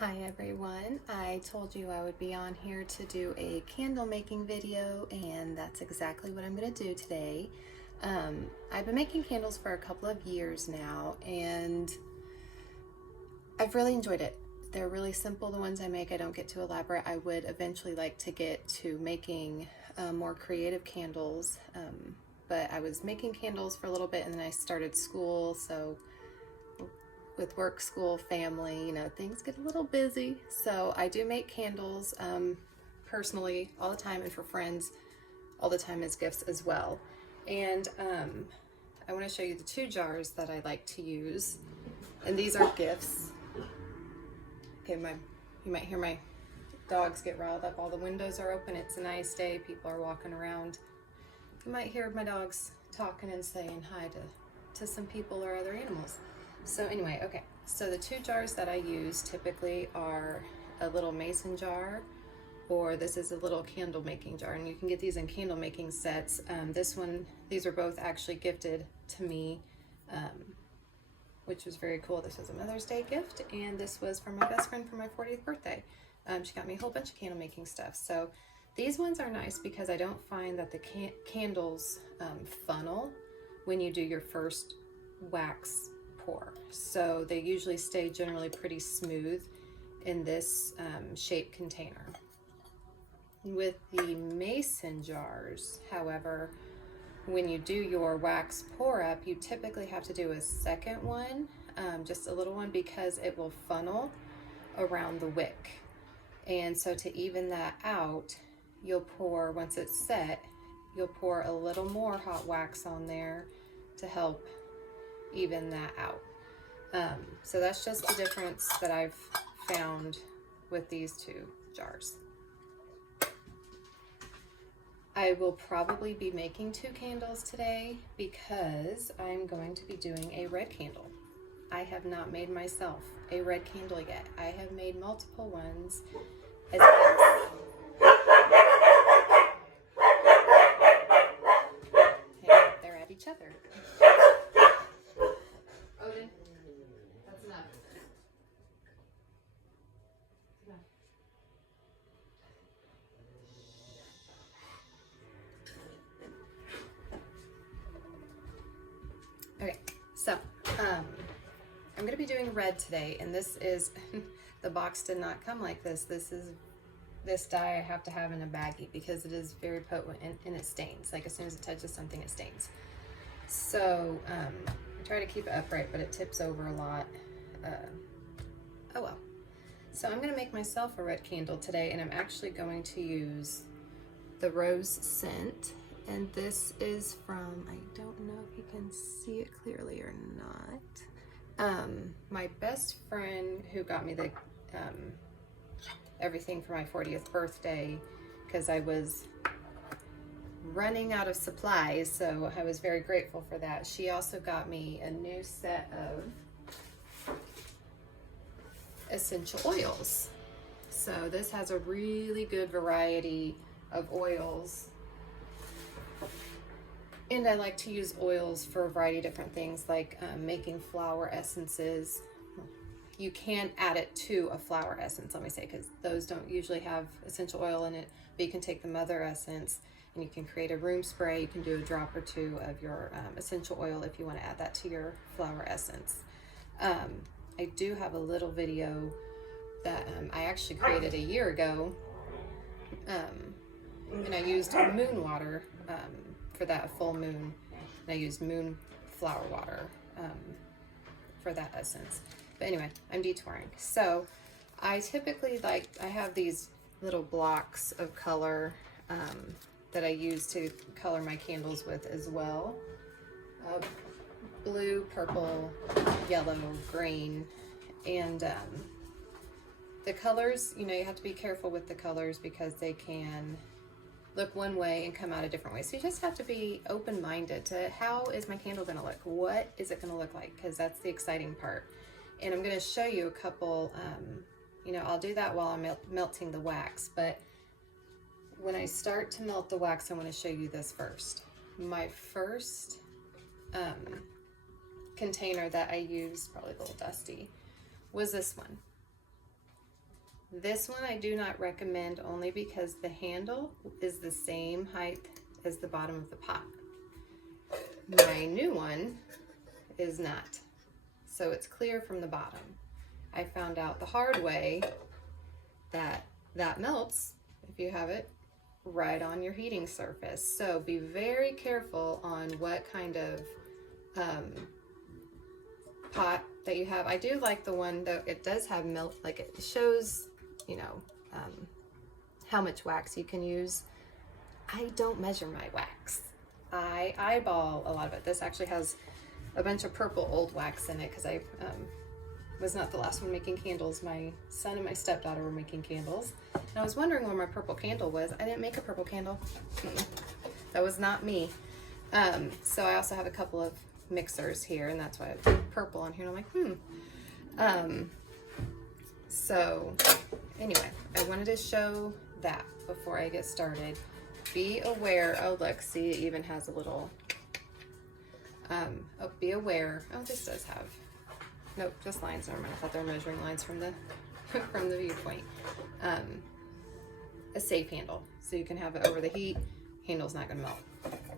Hi everyone, I told you I would be on here to do a candle making video, and that's exactly what I'm going to do today. I've been making candles for a couple of years now and I've really enjoyed it. They're really simple, the ones I make. I don't get too elaborate. I would eventually like to get to making more creative candles, but I was making candles for a little bit and then I started school, so with work, school, family, you know, things get a little busy. So I do make candles personally all the time, and for friends all the time as gifts as well. And I want to show you the two jars that I like to use. And these are gifts. Okay, you might hear my dogs get riled up. All the windows are open. It's a nice day. People are walking around. You might hear my dogs talking and saying hi to some people or other animals. So anyway, okay, so the two jars that I use typically are a little mason jar, or this is a little candle making jar, and you can get these in candle making sets. These were both actually gifted to me, which was very cool. This was a Mother's Day gift, and this was from my best friend for my 40th birthday. She got me a whole bunch of candle making stuff. So these ones are nice because I don't find that the candles funnel when you do your first wax pour. So they usually stay generally pretty smooth in this shaped container. With the mason jars, however, when you do your wax pour up, you typically have to do a second one, just a little one, because it will funnel around the wick. And so to even that out, you'll pour, once it's set, you'll pour a little more hot wax on there to help even that out. So that's just the difference that I've found with these two jars. I will probably be making two candles today because I'm going to be doing a red candle. I have not made myself a red candle yet. I have made multiple ones as gifts. Hey, they're at each other. Odin, that's enough. Okay, so I'm going to be doing red today, and this is, the box did not come like this. This dye I have to have in a baggie because it is very potent and it stains. Like as soon as it touches something, it stains. So I try to keep it upright, but it tips over a lot. Oh well. So I'm going to make myself a red candle today, and I'm actually going to use the rose scent. And this is from, I don't know if you can see it clearly or not, my best friend who got me the everything for my 40th birthday, because I was running out of supplies, so I was very grateful for that. She also got me a new set of essential oils. So this has a really good variety of oils. And I like to use oils for a variety of different things, like making flower essences. You can add it to a flower essence, let me say, because those don't usually have essential oil in it, but you can take the mother essence and you can create a room spray. You can do a drop or two of your essential oil if you want to add that to your flower essence. I do have a little video that I actually created a year ago, and I used moon water for that full moon, and I used moon flower water for that essence. But anyway, I'm detouring. So I typically I have these little blocks of color that I use to color my candles with as well. Blue, purple, yellow, green, and the colors, you know, you have to be careful with the colors because they can look one way and come out a different way. So you just have to be open-minded to how is my candle going to look? What is it going to look like? Because that's the exciting part. And I'm going to show you a couple, you know, I'll do that while I'm melting the wax. But when I start to melt the wax, I want to show you this first. My first container that I used, probably a little dusty, was this one. This one I do not recommend only because the handle is the same height as the bottom of the pot. My new one is not, so it's clear from the bottom. I found out the hard way that that melts if you have it right on your heating surface. So be very careful on what kind of pot that you have. I do like the one that it does have melt, like it shows, you know, how much wax you can use. I don't measure my wax. I eyeball a lot of it. This actually has a bunch of purple old wax in it because I was not the last one making candles. My son and my stepdaughter were making candles. And I was wondering where my purple candle was. I didn't make a purple candle. That was not me. So I also have a couple of mixers here, and that's why I have purple on here. And I'm like, So anyway, I wanted to show that before I get started. Be aware, oh look, see, it even has a little, oh, be aware, oh, this does have, nope, just lines, never mind, I thought they were measuring lines from the, from the viewpoint. A safe handle, so you can have it over the heat, handle's not gonna melt.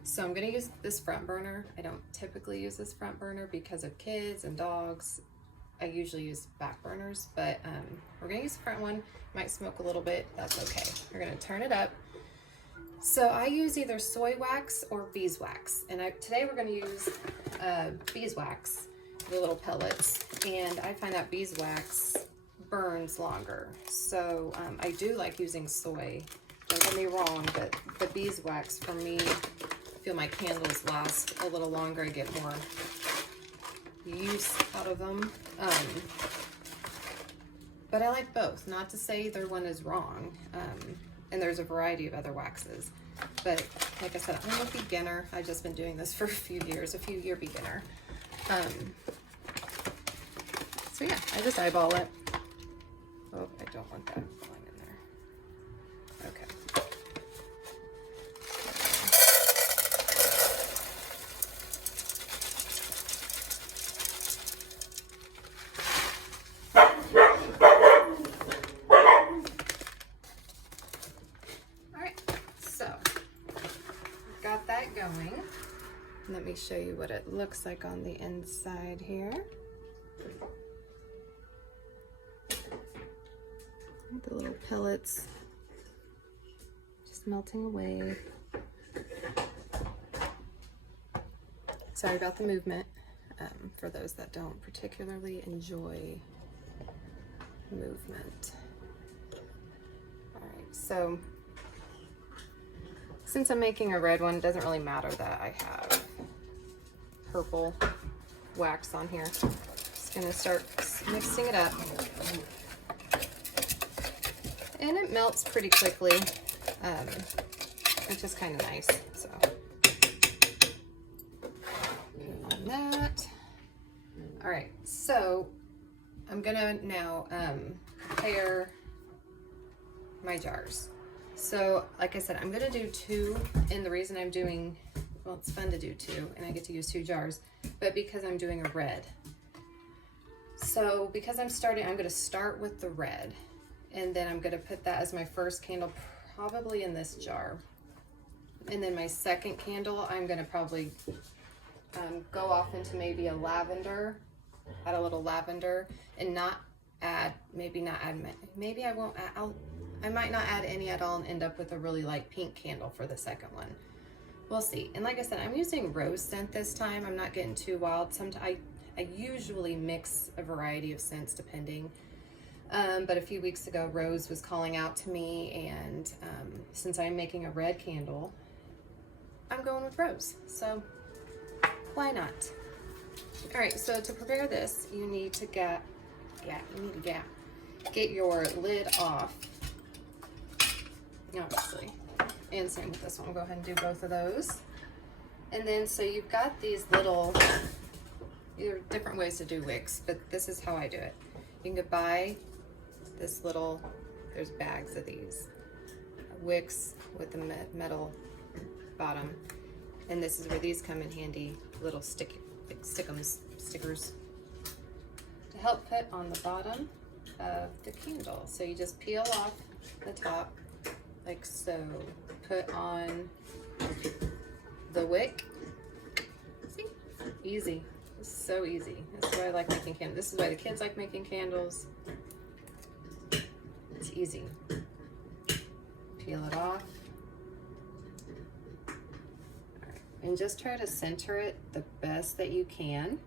So I'm gonna use this front burner. I don't typically use this front burner because of kids and dogs. I usually use back burners, but we're gonna use the front one. Might smoke a little bit, that's okay. We're gonna turn it up. So I use either soy wax or beeswax, and today we're gonna use beeswax, the little pellets, and I find that beeswax burns longer. So I do like using soy, don't get me wrong, but the beeswax for me, I feel my candles last a little longer. I get more use out of them. But I like both, not to say either one is wrong. And there's a variety of other waxes. But like I said, I'm a beginner. I've just been doing this for a few years, a few-year beginner. So yeah, I just eyeball it. Oh, I don't want that going in there. Okay. Going. Let me show you what it looks like on the inside here. The little pellets just melting away. Sorry about the movement for those that don't particularly enjoy movement. All right, so since I'm making a red one, it doesn't really matter that I have purple wax on here. Just gonna start mixing it up. And it melts pretty quickly, which is kind of nice, so. Put on that. All right, so I'm gonna now prepare my jars. So, like I said, I'm gonna do 2, and the reason I'm doing, well, it's fun to do 2, and I get to use 2 jars, but because I'm doing a red. So, because I'm gonna start with the red, and then I'm gonna put that as my first candle, probably in this jar. And then my second candle, I'm gonna probably go off into maybe a lavender, add a little lavender, and maybe I won't add, I might not add any at all and end up with a really light pink candle for the second one. We'll see. And like I said, I'm using rose scent this time. I'm not getting too wild. Sometimes I usually mix a variety of scents depending. But a few weeks ago, rose was calling out to me, and since I'm making a red candle, I'm going with rose. So why not? All right, so to prepare this, you need to get your lid off. Obviously, and same with this one. We'll go ahead and do both of those. And then, so you've got these little, there are different ways to do wicks, but this is how I do it. You can buy this little, there's bags of these wicks with the metal bottom, and this is where these come in handy, little stickers to help put on the bottom of the candle. So you just peel off the top like so. Put on the wick. See? Easy. It's so easy. This is why I like making candles. This is why the kids like making candles. It's easy. Peel it off. And just try to center it the best that you can.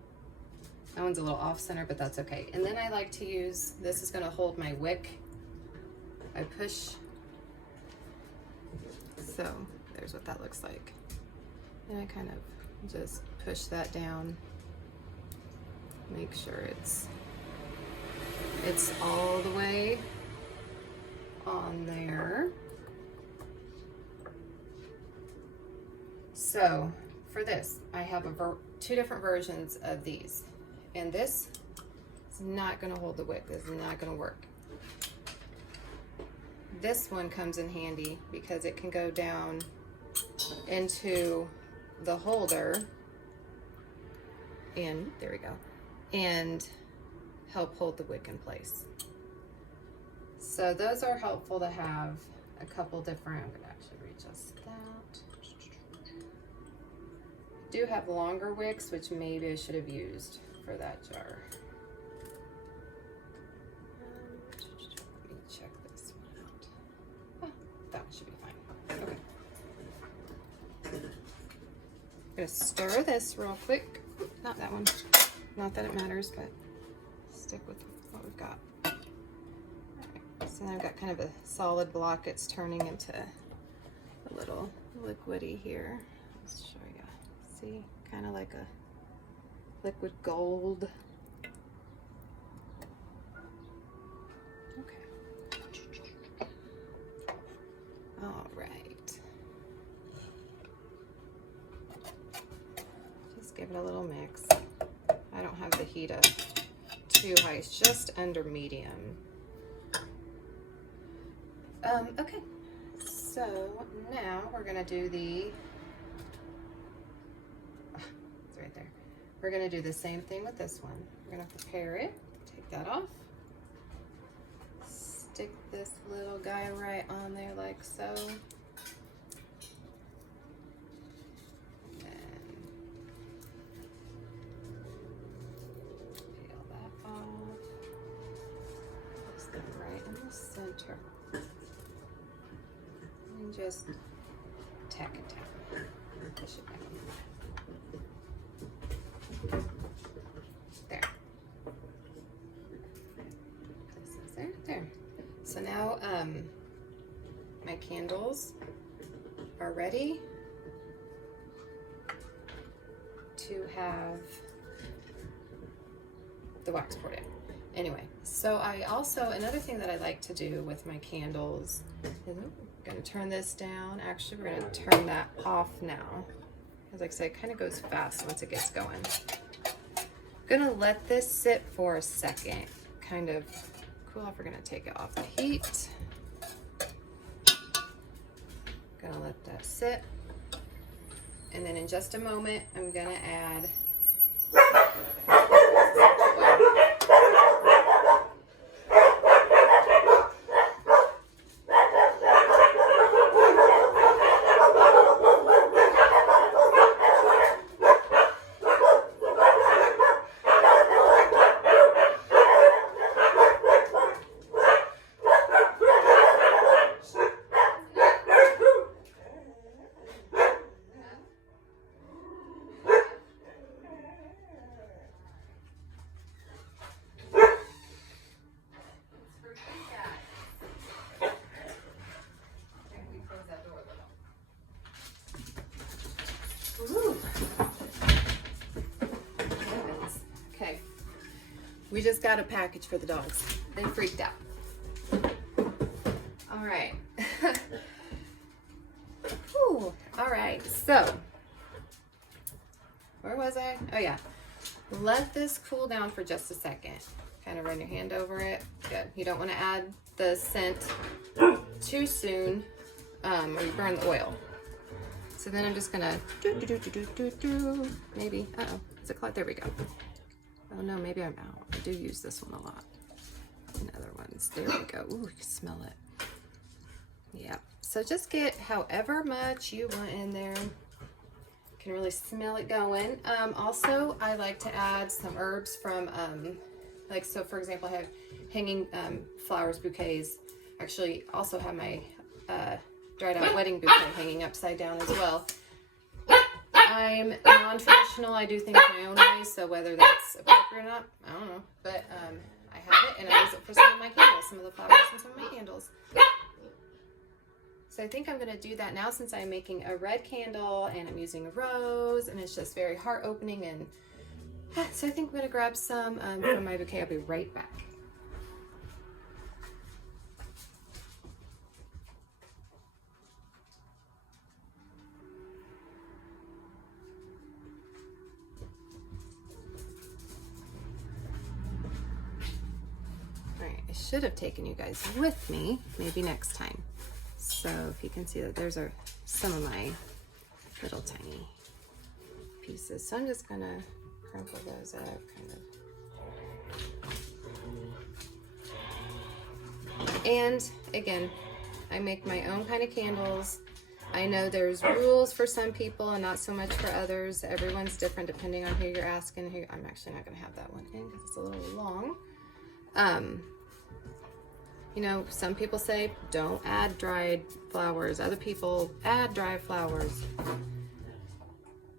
That one's a little off center, but that's okay. And then I like to use, this is gonna hold my wick. I push, so there's what that looks like. And I kind of just push that down. Make sure it's all the way on there. So for this, I have two different versions of these. And this is not gonna hold the wick. This is not gonna work. This one comes in handy because it can go down into the holder, and there we go, and help hold the wick in place. So those are helpful to have a couple different, I'm gonna actually readjust that. I do have longer wicks, which maybe I should have used for that jar. Let me check this one out. Oh, that one should be fine. Okay. I'm gonna stir this real quick. Not that one. Not that it matters, but stick with what we've got. Alright, so now I've got kind of a solid block. It's turning into a little liquidy here. Let's show you. See, kind of like a liquid gold. Okay. All right. Just give it a little mix. I don't have the heat up too high. It's just under medium. Okay. So now we're gonna do the. It's right there. We're gonna do the same thing with this one. We're gonna prepare it, take that off, stick this little guy right on there like so. And peel that off. Place them right in the center. And just tack and tack. Push it back in. There. This is there. So now my candles are ready to have the wax poured in. Anyway, so I also, another thing that I like to do with my candles is, I'm gonna turn this down. Actually, we're gonna turn that off now. As like I said, it kind of goes fast once it gets going. I'm gonna let this sit for a second, kind of cool off. We're gonna take it off the heat. Gonna let that sit. And then in just a moment, I'm gonna add okay. We just got a package for the dogs. They freaked out. All right. Whew. All right, so where was I? Oh yeah. Let this cool down for just a second. Kind of run your hand over it. Good. You don't want to add the scent too soon, or you burn the oil. So then I'm just gonna maybe, uh-oh, is it caught? There we go. Oh no, maybe I'm out. I do use this one a lot in other hands. There we go. Ooh, you can smell it. Yeah. So just get however much you want in there. You can really smell it going. Also, I like to add some herbs from, like, so for example, I have hanging flowers bouquets. Actually, also have my dried out wedding bouquet hanging upside down as well. I'm non-traditional. I do things my own way, so whether that's appropriate or not, I don't know. But I have it, and I use it for some of my candles, some of the flowers and some of my candles. So I think I'm going to do that now since I'm making a red candle and I'm using a rose, and it's just very heart-opening. And so I think I'm going to grab some from my bouquet. I'll be right back. Alright, I should have taken you guys with me, maybe next time. So if you can see that there's some of my little tiny pieces. So I'm just gonna crumple those up kind of. And again, I make my own kind of candles. I know there's rules for some people and not so much for others. Everyone's different depending on who you're asking. I'm actually not gonna have that one in because it's a little long. You know, some people say don't add dried flowers. Other people add dried flowers.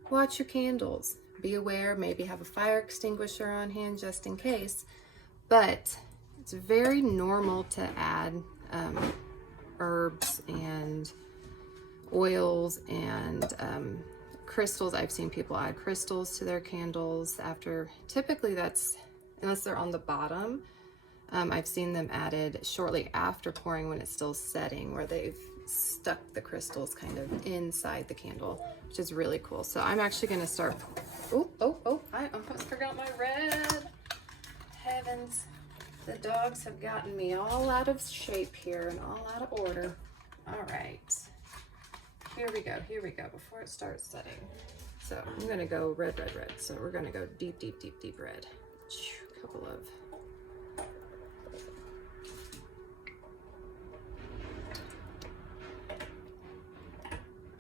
Watch your candles. Be aware, maybe have a fire extinguisher on hand just in case. But it's very normal to add herbs and oils and crystals. I've seen people add crystals to their candles after, typically that's, unless they're on the bottom, I've seen them added shortly after pouring when it's still setting, where they've stuck the crystals kind of inside the candle, which is really cool. So I'm actually going to start. Oh, I almost forgot my red. Heavens, the dogs have gotten me all out of shape here and all out of order. All right, here we go before it starts setting. So I'm going to go red. So we're going to go deep red. A couple of.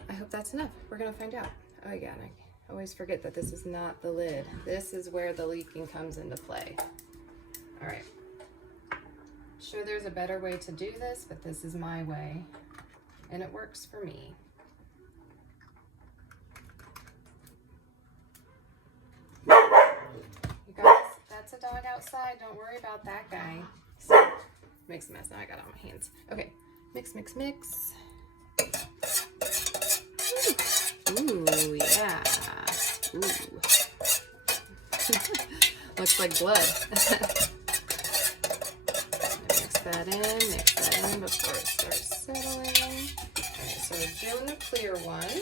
I hope that's enough. We're gonna find out. Oh yeah, and I always forget that this is not the lid. This is where the leaking comes into play. All right. Sure, there's a better way to do this, but this is my way, and it works for me. You guys, that's a dog outside. Don't worry about that guy. So, makes a mess. Now I got it on my hands. Okay, mix. Ooh, yeah. Ooh. Looks like blood. Mix that in before it starts settling. Alright, so we're doing the clear one.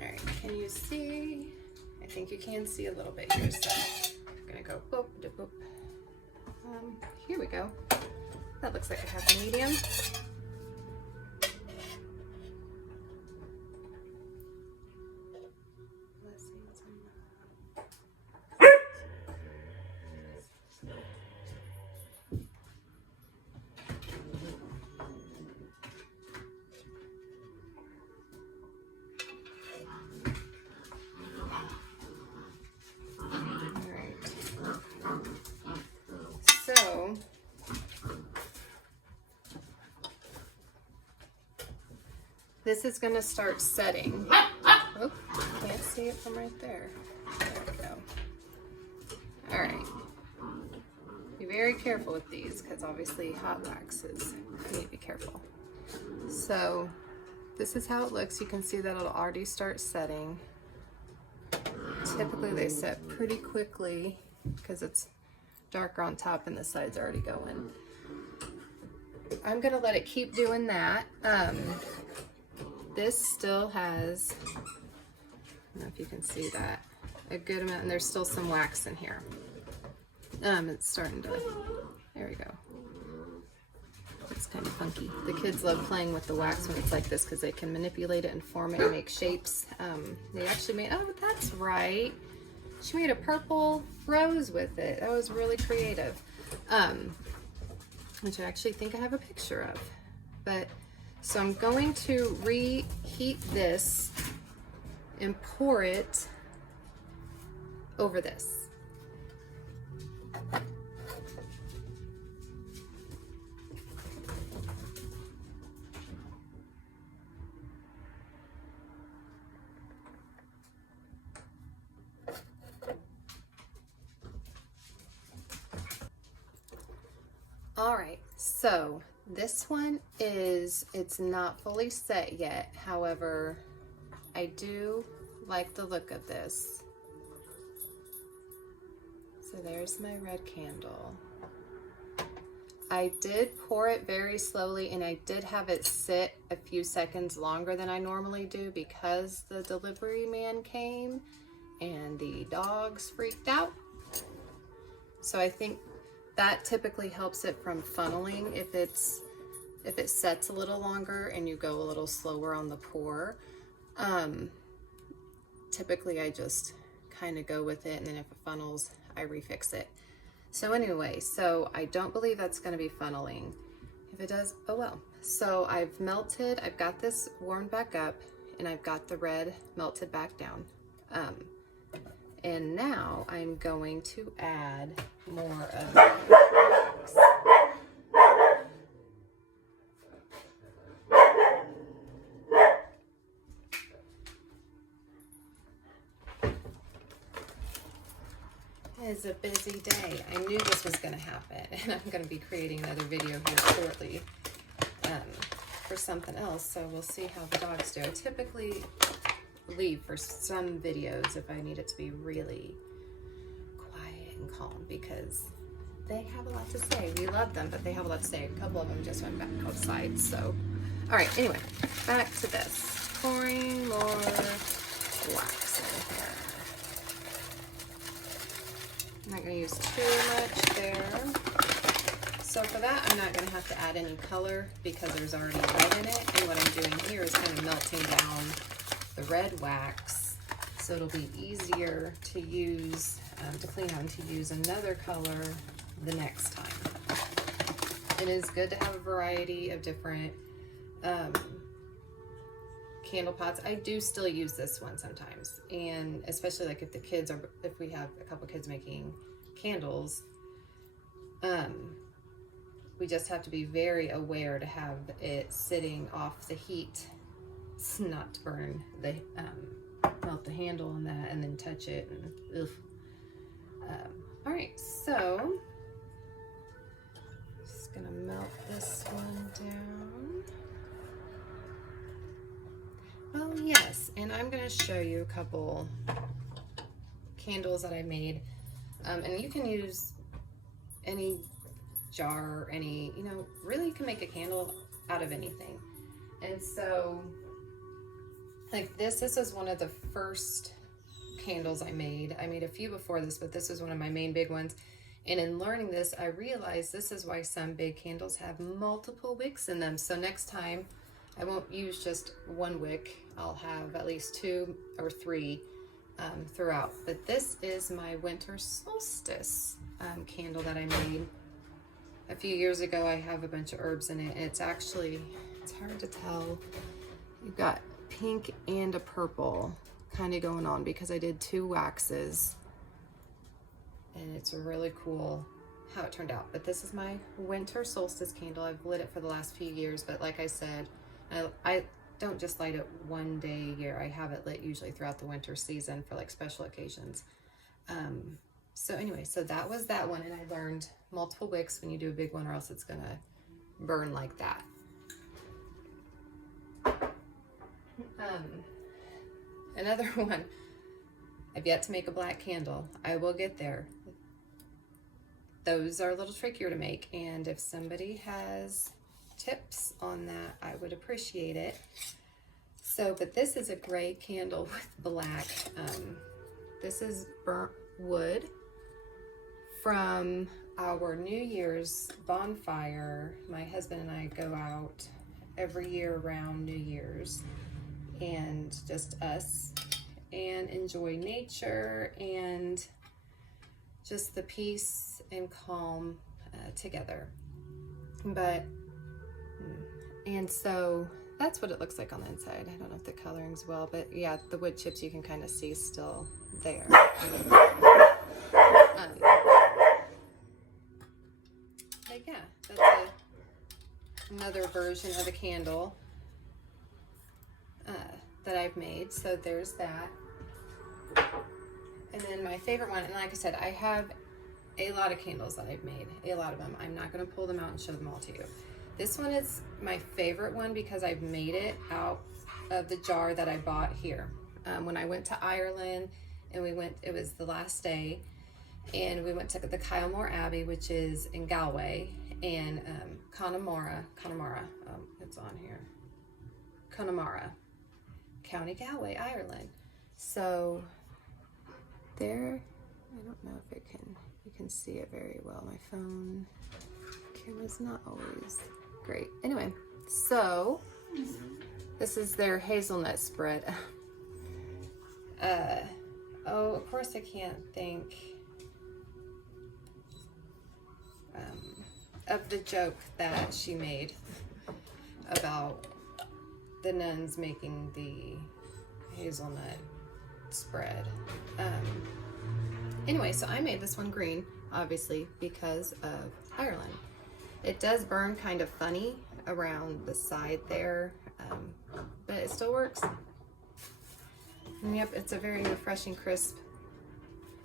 Alright, can you see? I think you can see a little bit here, so I'm gonna go boop, da, boop. Here we go. That looks like a happy medium. So this is going to start setting. Oh, can't see it from right there. There we go. All right. Be very careful with these because obviously hot waxes. You need to be careful. So this is how it looks. You can see that it'll already start setting. Typically they set pretty quickly because it's darker on top and the sides are already going. I'm gonna let it keep doing that. This still has, I don't know if you can see that, a good amount, and there's still some wax in here. It's starting to, there we go. It's kind of funky. The kids love playing with the wax when it's like this because they can manipulate it and form it and make shapes. They actually made, oh, that's right. She made a purple rose with it. That was really creative. which I actually think I have a picture of. But so I'm going to reheat this and pour it over this. All right, so this one it's not fully set yet. However, I do like the look of this. So there's my red candle. I did pour it very slowly, and I did have it sit a few seconds longer than I normally do because the delivery man came and the dogs freaked out. So I think that typically helps it from funneling if it sets a little longer and you go a little slower on the pour. Typically I just kind of go with it, and then if it funnels, I refix it. So anyway, so I don't believe that's going to be funneling. If it does, oh well. So I've got this warmed back up, and I've got the red melted back down. And now I'm going to add more of wax. It's a busy day. I knew this was going to happen, and I'm going to be creating another video here shortly for something else, so we'll see how the dogs do. I typically leave for some videos if I need it to be really quiet and calm, because they have a lot to say. We love them, but they have a lot to say. A couple of them just went back outside, so. All right, anyway, back to this. Pouring more wax in here. I'm not going to use too much there. So for that, I'm not going to have to add any color because there's already red in it. And what I'm doing here is kind of melting down the red wax, so it'll be easier to use, to clean out and to use another color the next time. It is good to have a variety of different candle pots. I do still use this one sometimes, and especially like if we have a couple kids making candles, we just have to be very aware to have it sitting off the heat, not to burn the melt the handle on that and then touch it, and ugh. All right, so just gonna melt this one down. Oh yes, and I'm going to show you a couple candles that I made, and you can use any jar, any, really you can make a candle out of anything. And so, like this is one of the first candles I made. I made a few before this, but this was one of my main big ones. And in learning this, I realized this is why some big candles have multiple wicks in them. So next time, I won't use just one wick. I'll have at least 2 or 3 throughout. But this is my winter solstice candle that I made a few years ago. I have a bunch of herbs in it, and it's hard to tell. You've got pink and a purple kind of going on because I did 2 waxes, and it's really cool how it turned out. But this is my winter solstice candle. I've lit it for the last few years, but like I said, I don't just light it one day a year. I have it lit usually throughout the winter season for like special occasions. So anyway, so that was that one, and I learned multiple wicks when you do a big one, or else it's gonna burn like that. Another one, I've yet to make a black candle. I will get there. Those are a little trickier to make, and if somebody has tips on that, I would appreciate it. So, but this is a gray candle with black. This is burnt wood from our New Year's bonfire. My husband and I go out every year around New Year's, and just us, and enjoy nature and just the peace and calm together. But, and so that's what it looks like on the inside. I don't know if the coloring's well, but yeah, the wood chips you can kind of see still there. But yeah, that's another version of a candle that I've made. So there's that. And then my favorite one, and like I said, I have a lot of candles that I've made, a lot of them. I'm not going to pull them out and show them all to you. This one is my favorite one because I've made it out of the jar that I bought here. When I went to Ireland and it was the last day, and we went to the Kylemore Abbey, which is in Galway, and Connemara, it's on here, Connemara, County Galway, Ireland. So there, I don't know if you can see it very well. My phone camera's not always great. Anyway, so this is their hazelnut spread. Oh, of course I can't think of the joke that she made about the nuns making the hazelnut spread. Anyway, so I made this one green, obviously, because of Ireland. It does burn kind of funny around the side there, but it still works. And yep, it's a very refreshing crisp.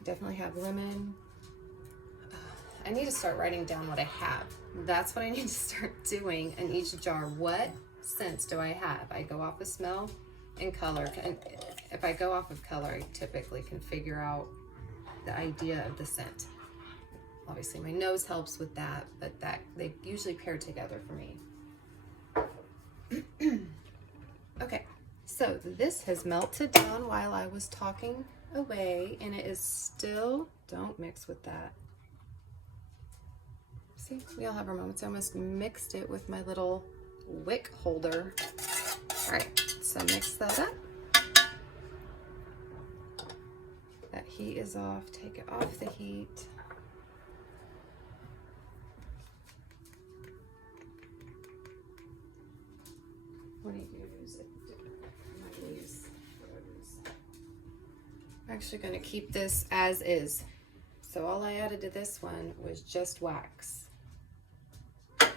Definitely have lemon. I need to start writing down what I have. That's what I need to start doing in each jar. What scents do I have? I go off of smell and color. And if I go off of color, I typically can figure out the idea of the scent. Obviously my nose helps with that, but they usually pair together for me. Okay, so this has melted down while I was talking away, and it is still, don't mix with that. See, we all have our moments. I almost mixed it with my little wick holder. All right, so mix that up. That heat is off, take it off the heat. What do you use? I'm actually going to keep this as is. So all I added to this one was just wax. All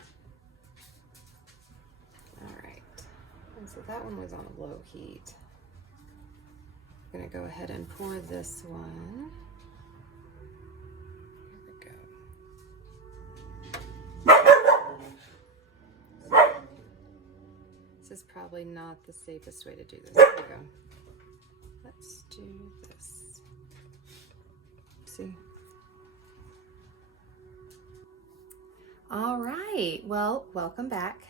right, and so that one was on a low heat. I'm going to go ahead and pour this one. Here we go. This is probably not the safest way to do this. There we go. Let's do this. See? All right, well, welcome back.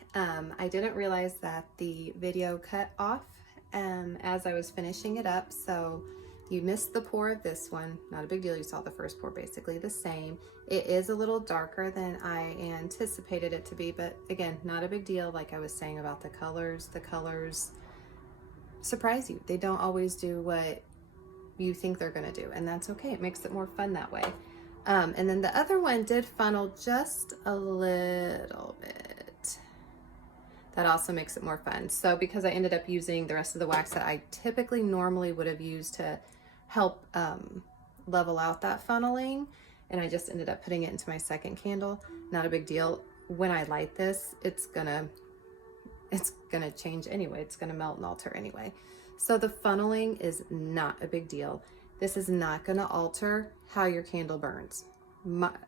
I didn't realize that the video cut off as I was finishing it up, so you missed the pour of this one. Not a big deal, you saw the first pour basically the same. It is a little darker than I anticipated it to be, but again, not a big deal. Like I was saying about the colors surprise you. They don't always do what you think they're gonna do, and that's okay. It makes it more fun that way. And then the other one did funnel just a little bit. That also makes it more fun. So because I ended up using the rest of the wax that I typically normally would have used to help level out that funneling, and I just ended up putting it into my second candle, not a big deal. When I light this, it's gonna change anyway. It's gonna melt and alter anyway. So the funneling is not a big deal. This is not gonna alter how your candle burns.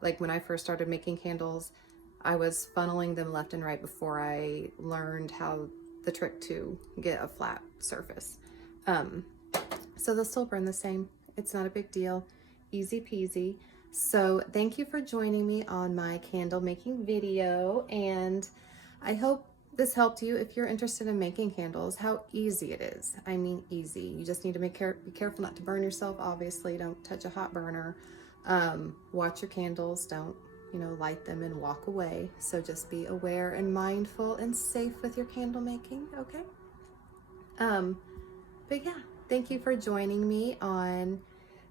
Like when I first started making candles, I was funneling them left and right before I learned the trick to get a flat surface. So they'll still burn the same. It's not a big deal, easy peasy. So thank you for joining me on my candle making video, and I hope this helped you if you're interested in making candles, how easy it is. I mean, easy. You just need to be careful not to burn yourself, obviously. Don't touch a hot burner. Watch your candles. Don't, light them and walk away. So just be aware and mindful and safe with your candle making, okay? But yeah, thank you for joining me on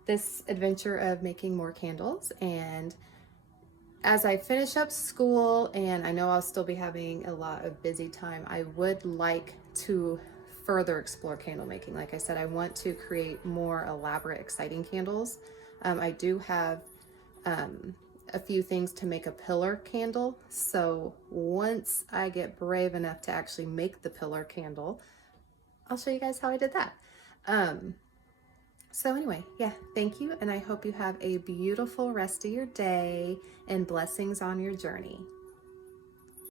this adventure of making more candles, and as I finish up school, and I know I'll still be having a lot of busy time, I would like to further explore candle making. Like I said, I want to create more elaborate, exciting candles. I do have a few things to make a pillar candle. So once I get brave enough to actually make the pillar candle, I'll show you guys how I did that. So anyway, yeah, thank you. And I hope you have a beautiful rest of your day and blessings on your journey.